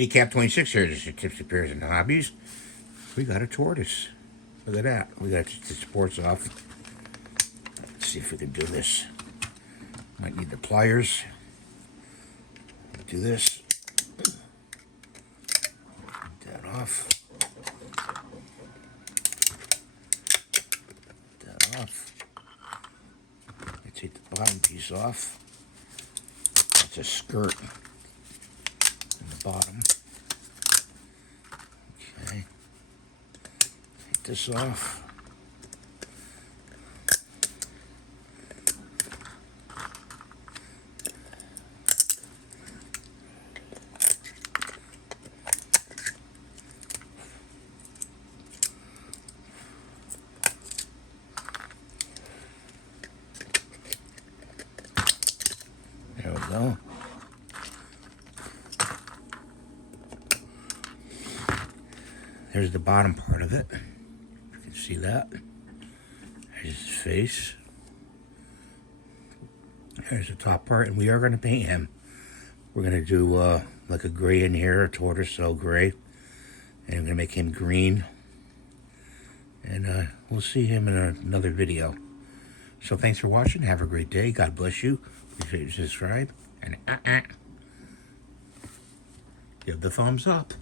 Recap 26 here. This is Tips, Repairs, and Hobbies. We got a tortoise. Look at that. We got the supports off. Let's see if we can do this. Might need the pliers. Do this. That off. That off. Let's take the bottom piece off. That's a skirt in the bottom. Okay. Take this off. There we go. There's the bottom part of it. You can see that. There's his face. There's the top part, and we are going to paint him. We're going to do like a gray in here, a tortoiseshell gray. And I'm going to make him green. And we'll see him in another video. So thanks for watching. Have a great day. God bless you. Please subscribe. And give the thumbs up.